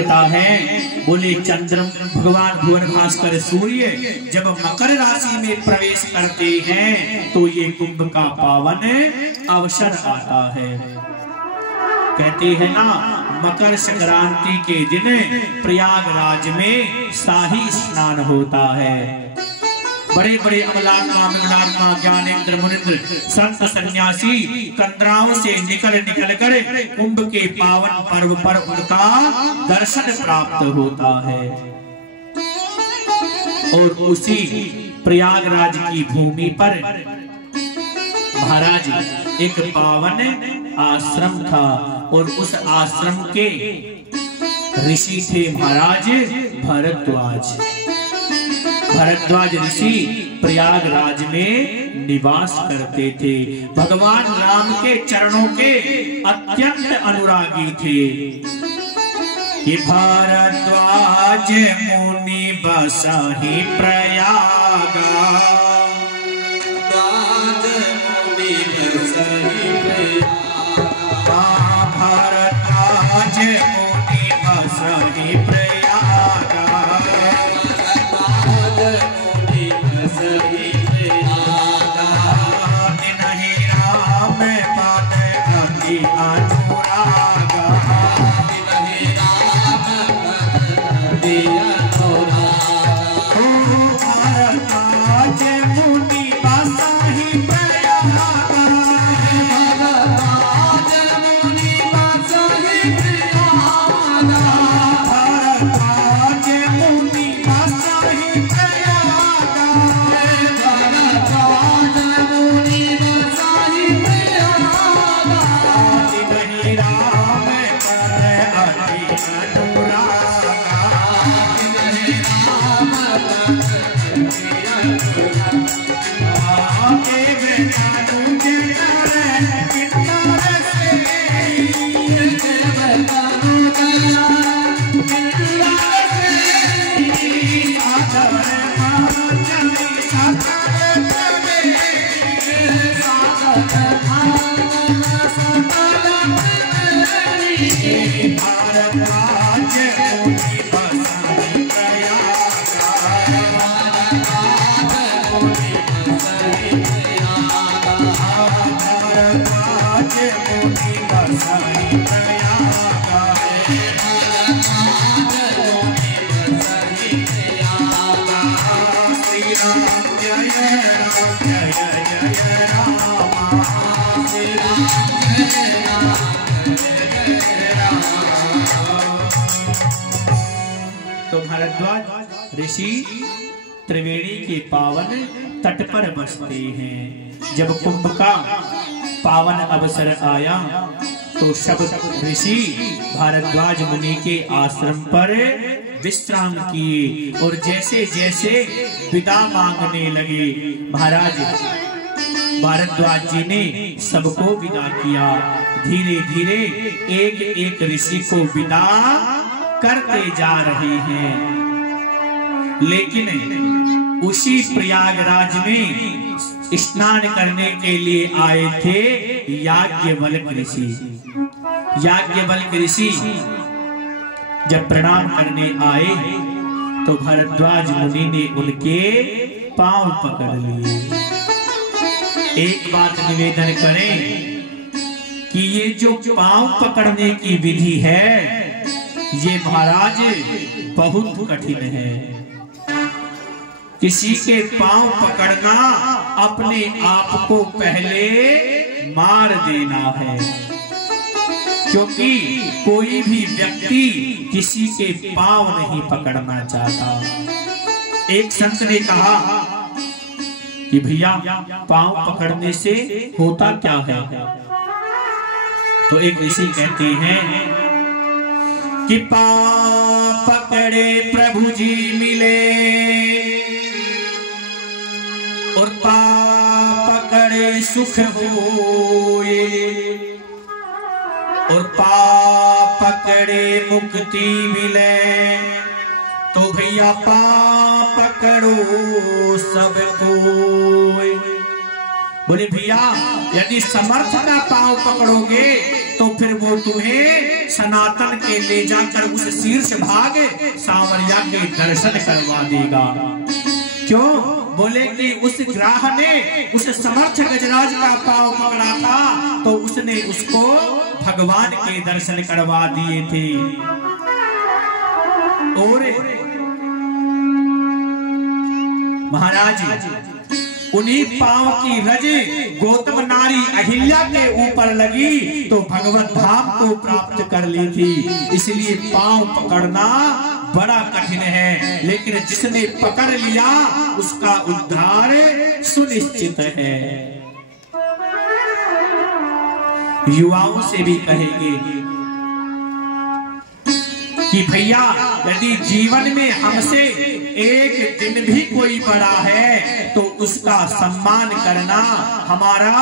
लगता है? बोले चंद्र भगवान भुवन भास्कर सूर्य जब मकर राशि में प्रवेश करते हैं तो ये कुंभ का पावन अवसर आता है। कहते हैं ना, मकर संक्रांति के दिन प्रयागराज में शाही स्नान होता है। बड़े बड़े अमलात्मा विमलात्मा ज्ञानेंद्र मुनिंद्र संत सन्यासी कंदराओं से निकल कर कुंभ के पावन पर्व पर उनका दर्शन प्राप्त होता है। और उसी प्रयागराज की भूमि पर महाराज एक पावन आश्रम था और उस आश्रम के ऋषि थे महाराज भरद्वाज। भरद्वाज ऋषि प्रयागराज में निवास करते थे। भगवान राम के चरणों के अत्यंत अनुरागी थे। ये भरद्वाज मुनि बसहि प्रयागा, भरद्वाज मुनि बसहि प्रयागा, तिनहि राम पद अति अनुरागा, तिनहि राम पद अति अनुरागा। भरद्वाज मुनि बसहि प्रयागा, भरद्वाज मुनि बसहि प्रयागा, भरद्वाज मुनि बसहि प्रयागा, भरद्वाज मुनि बसहि प्रयागा, तिनहि राम पद अति अनुरागा, तिनहि राम पद अति अनुरागा। देव किन्नर से भारद्वाज मुनि बसहि प्रयागा, भारद्वाज मुनि बसहि प्रयागा, भारद्वाज मुनि बसहि प्रयागा, भारद्वाज मुनि बसहि प्रयागा। श्री राम जय राम जय जय राम, श्री राम जय राम जय राम। तो भारद्वाज ऋषि त्रिवेणी के पावन तट पर बसते हैं। जब कुंभ का पावन अवसर आया तो सब ऋषि भारद्वाज मुनि के आश्रम पर विश्राम किए और जैसे जैसे विदा मांगने लगे महाराज भारद्वाज जी ने सबको विदा किया। धीरे धीरे एक एक ऋषि को विदा करते जा रहे हैं। लेकिन उसी प्रयागराज में स्नान करने के लिए आए थे याज्ञवल्क्य ऋषि। याज्ञवल्क्य ऋषि जब प्रणाम करने आए तो भारद्वाज मुनि ने उनके पांव पकड़ लिए। एक बात निवेदन करें कि ये जो पांव पकड़ने की विधि है ये महाराज बहुत कठिन है। किसी के पांव पकड़ना अपने आप को पहले मार देना है, क्योंकि कोई भी व्यक्ति किसी के पांव नहीं पकड़ना चाहता। एक संत ने कहा कि भैया पांव पकड़ने से होता क्या है? तो एक ऋषि कहते हैं कि पांव पकड़े प्रभु जी मिले और पांव पकड़े सुख होए और पांव पकड़े मुक्ति मिले। तो भैया पांव पकड़ो सबको। बोले भैया यदि समर्थ का पांव पकड़ोगे तो फिर वो तुम्हें सनातन के ले जाकर उस शीर्ष भाग सांवरिया के दर्शन करवा देगा। क्यों? बोले कि उस ग्राह ने उस समर्थ गजराज का पांव पकड़ा था तो उसने उसको भगवान के दर्शन करवा दिए थे। और महाराज उन्हीं पांव की रज गौतम नारी अहिल्या के ऊपर लगी तो भगवत धाम को प्राप्त कर ली थी। इसलिए पांव पकड़ना बड़ा कठिन है, लेकिन जिसने पकड़ लिया उसका उद्धार सुनिश्चित है। युवाओं से भी कहेंगे कि भैया यदि जीवन में हमसे एक दिन भी कोई बड़ा है तो उसका सम्मान करना हमारा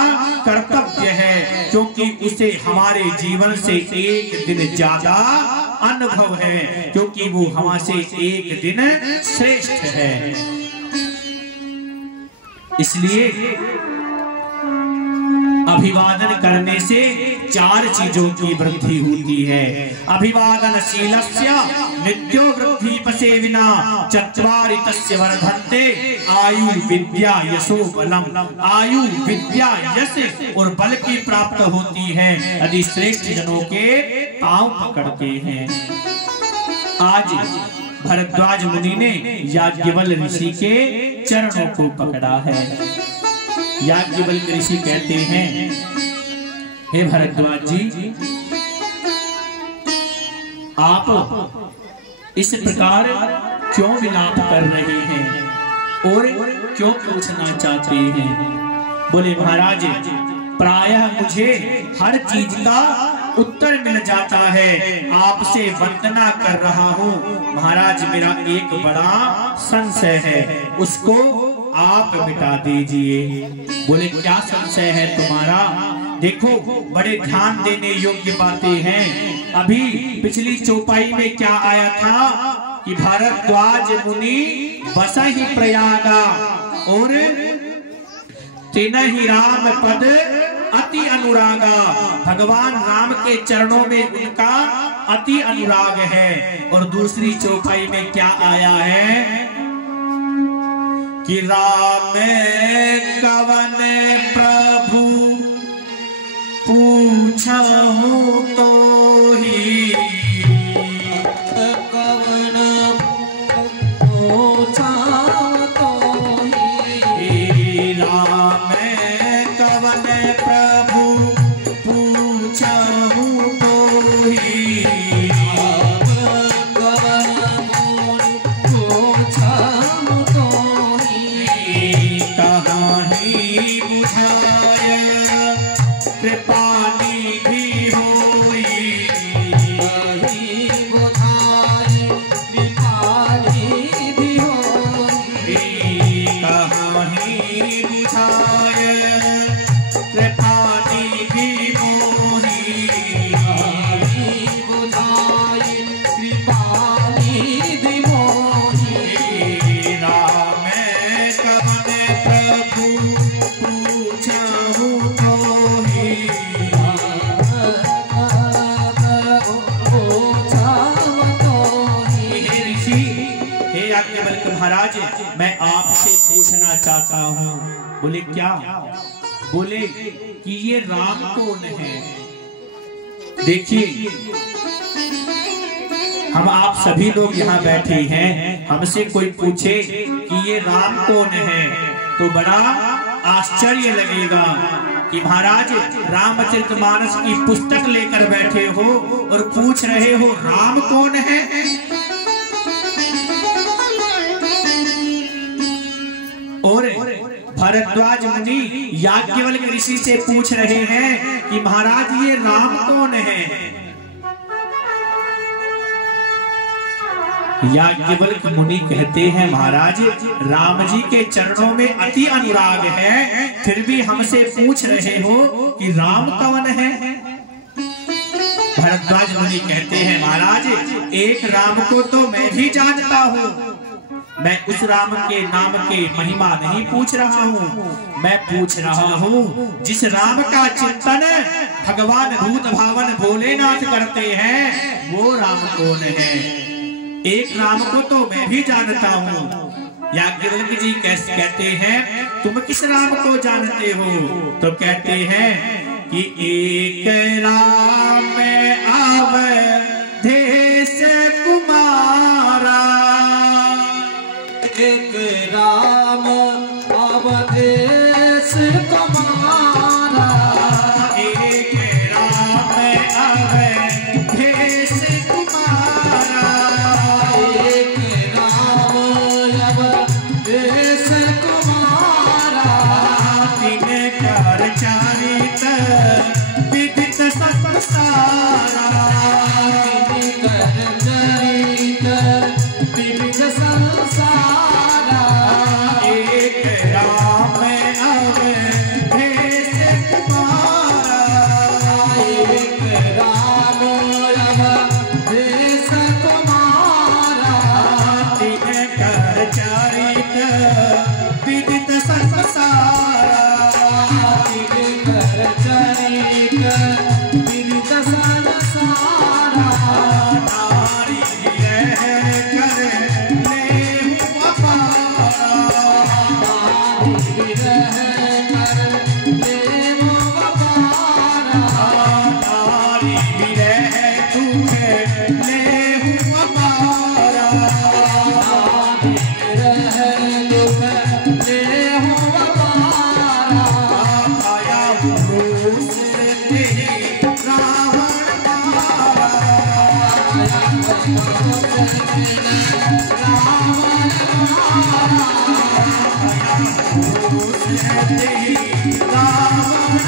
कर्तव्य है, क्योंकि उसे हमारे जीवन से एक दिन ज्यादा अनुभव है, क्योंकि वो हमसे एक दिन श्रेष्ठ है। इसलिए अभिवादन करने से 4 चीजों की वृद्धि होती है। अभिवादन शीलस्य नित्यो वृद्धि पसेविना चत्वारि तस्य वर्धन्ते आयु विद्या यशो बलम। आयु विद्या यश और बल की प्राप्त होती है यदि श्रेष्ठ जनों के पांव पकड़ते हैं। आज भरद्वाज मुनि ने याज्ञवल्क्य ऋषि के चरणों को पकड़ा है। याज्ञवल्क्य ऋषि कहते हैं, हे भरद्वाज जी, आप इस प्रकार क्यों विलाप कर रहे हैं और क्यों पूछना चाहते हैं? बोले महाराज, प्रायः मुझे हर चीज का उत्तर मिल जाता है, आपसे वंदना कर रहा हूँ। महाराज मेरा एक बड़ा संशय है, उसको आप मिटा दीजिए। बोले क्या संशय है तुम्हारा? देखो बड़े ध्यान देने योग्य बातें हैं। अभी पिछली चौपाई में क्या आया था कि भारद्वाज मुनि बसा ही प्रयागा और तेना ही राम पद अति अनुरागा। भगवान राम के चरणों में उनका अति अनुराग है। और दूसरी चौपाई में क्या आया है कि राम कवन प्रभु पूछहु तो ही कवन पूछहु तो ही। राम कवन प्रभु पूछहु तो ही। महाराज मैं आपसे पूछना चाहता हूँ। बोले क्या? बोले कि ये राम कौन है? देखिए हम आप सभी लोग यहाँ बैठे हैं, हमसे कोई पूछे कि ये राम कौन है तो बड़ा आश्चर्य लगेगा कि महाराज रामचरितमानस की पुस्तक लेकर बैठे हो और पूछ रहे हो राम कौन है। और भरद्वाज मुनि याज्ञवल्क्य ऋषि से पूछ रहे हैं कि महाराज ये राम कौन है। याज्ञवल्क्य मुनि कहते हैं महाराज राम जी के चरणों में अति अनुराग है, फिर भी हमसे पूछ रहे हो कि राम कौन है। भरद्वाज मुनि कहते हैं महाराज एक राम को तो मैं भी जानता हूँ, मैं उस राम के नाम के महिमा नहीं पूछ रहा हूँ, मैं पूछ रहा हूँ जिस राम का चिंतन भगवान भूत भावन भोलेनाथ करते हैं वो राम कौन है। एक राम को तो मैं भी जानता हूँ। याज्ञवल्क्य जी कैसे कहते हैं तुम किस राम को जानते हो, तो कहते हैं कि एक राम अवधेश कुमारा, एक राम अवधेश कुमारा, एक राम अवधेश कुमारा, एक राम अवधेश कुमारा, तिनकर चरित विदित संसारा, तिनकर चरित विविध संसारा, एक राम अवधेश कुमारा, एक राम अवधेश कुमारा, तिनकर चरित विदित संसारा, तिनकर चरित विविध संसारा, नारी रह कर लेहु अपारा, नारी रह कर लेहु अपारा, नारी रह दुख लेहु अपारा, नारी रह दुख लेहु अपारा, आया पुरुष तेरी रावण मारा, पुरुष तेरी रावण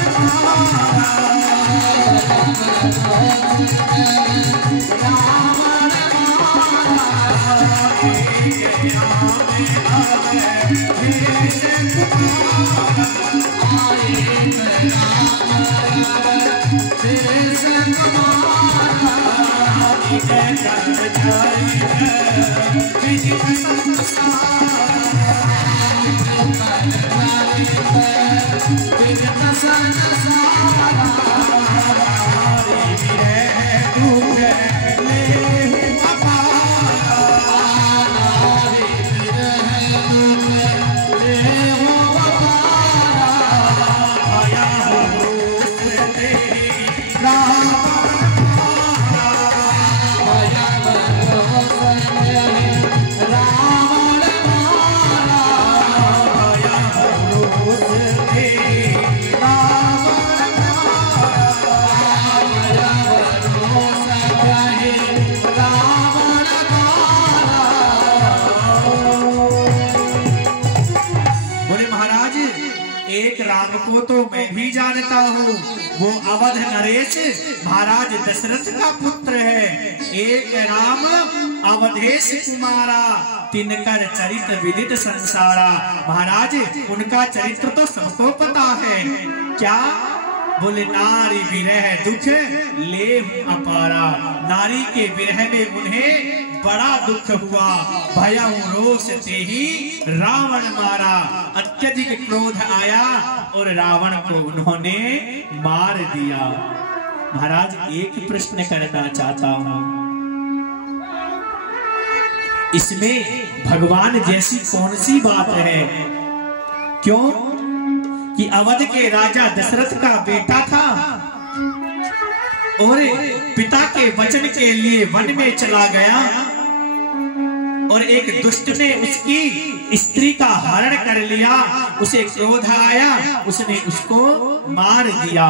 राम को तो मैं भी जानता हूँ, वो अवध नरेश महाराज दशरथ का पुत्र है। एक राम अवधेश कुमारा, तिनकर चरित्र विदित संसारा। महाराज उनका चरित्र तो सबको पता है। क्या बोले? नारी विरह दुख लेहु अपारा। नारी के विरह में उन्हें बड़ा दुख हुआ, भयउ रोष ते ही रावण मारा। अत्यधिक क्रोध आया और रावण को उन्होंने मार दिया। महाराज एक प्रश्न करना चाहता हूं, इसमें भगवान जैसी कौन सी बात है? क्यों कि अवध के राजा दशरथ का बेटा था और पिता के वचन के लिए वन में चला गया और एक दुष्ट ने उसकी स्त्री का हरण कर लिया। उसे क्रोध आया, उसने उसको मार दिया।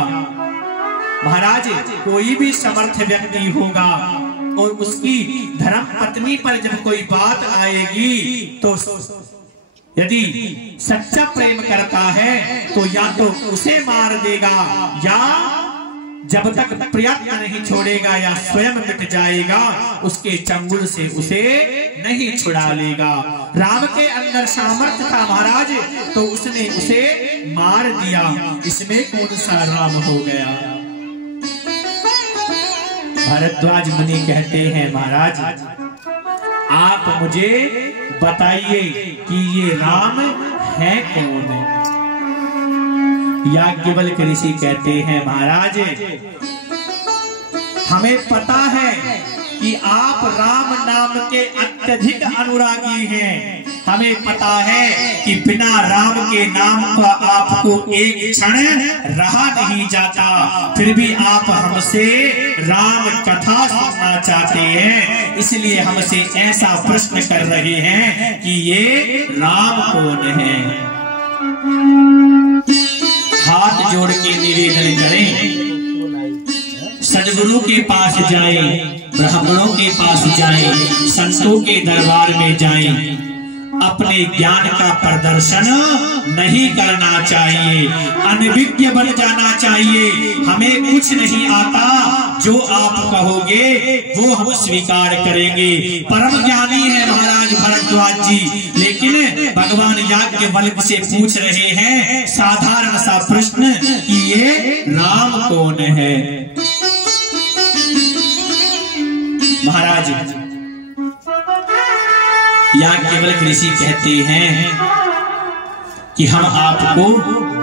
महाराज कोई भी समर्थ व्यक्ति होगा और उसकी धर्म पत्नी पर जब कोई बात आएगी तो यदि सच्चा प्रेम करता है तो या तो उसे मार देगा या जब तक प्रयत्न नहीं छोड़ेगा या स्वयं मिट जाएगा, उसके चंगुल से उसे नहीं छुड़ा लेगा। राम के अंदर सामर्थ्य था महाराज, तो उसने उसे मार दिया। इसमें कौन सा राम हो गया? भारद्वाज मुनि कहते हैं महाराज आप मुझे बताइए कि ये राम है कौन? याज्ञवल्क ऋषि कहते हैं महाराज, हमें पता है कि आप राम नाम के अत्यधिक अनुरागी हैं। हमें पता है कि बिना राम के नाम का आपको एक क्षण रहा नहीं जाता, फिर भी आप हमसे राम कथा सुनना चाहते हैं। इसलिए हमसे ऐसा प्रश्न कर रहे हैं कि ये राम कौन है। हाथ जोड़ के निवेदन करें, सदगुरु के पास जाएं, ब्राह्मणों के पास जाएं, संतों के दरबार में जाएं। अपने ज्ञान का प्रदर्शन नहीं करना चाहिए, अनभिज्ञ बन जाना चाहिए। हमें कुछ नहीं आता, जो आप कहोगे वो हम स्वीकार करेंगे। परम ज्ञानी है महाराज भरद्वाज जी, लेकिन भगवान याज्ञवल्क से पूछ रहे हैं साधारण सा प्रश्न कि ये राम कौन है। महाराज याज्ञवल्क ऋषि कहते हैं कि हम आपको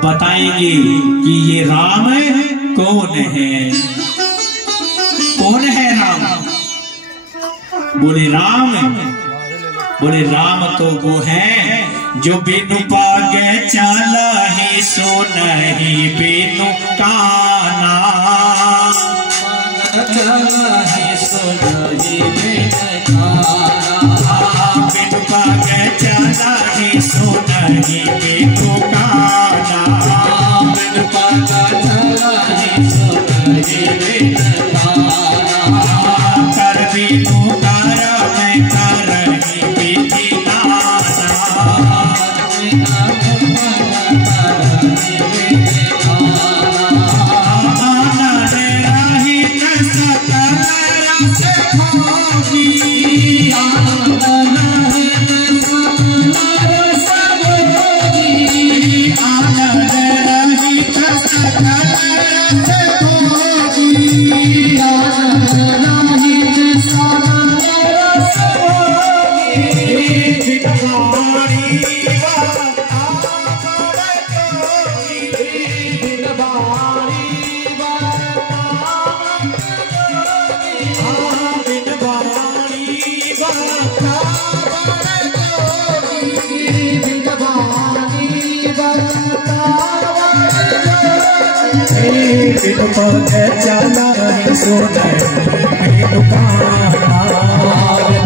बताएंगे कि ये राम कौन है। कौन है राम? बोले राम तो वो है जो बिनु पागे चलहि सो नहीं बिनु काना। बिनु पागे चलहि सो नहीं बिनु काना। बिनु पागे चलहि सो नहीं बिनु काना। कर बिनु कर मैं करहि विधि नाना। बिनु पागे चलहि सो नहीं बिनु काना।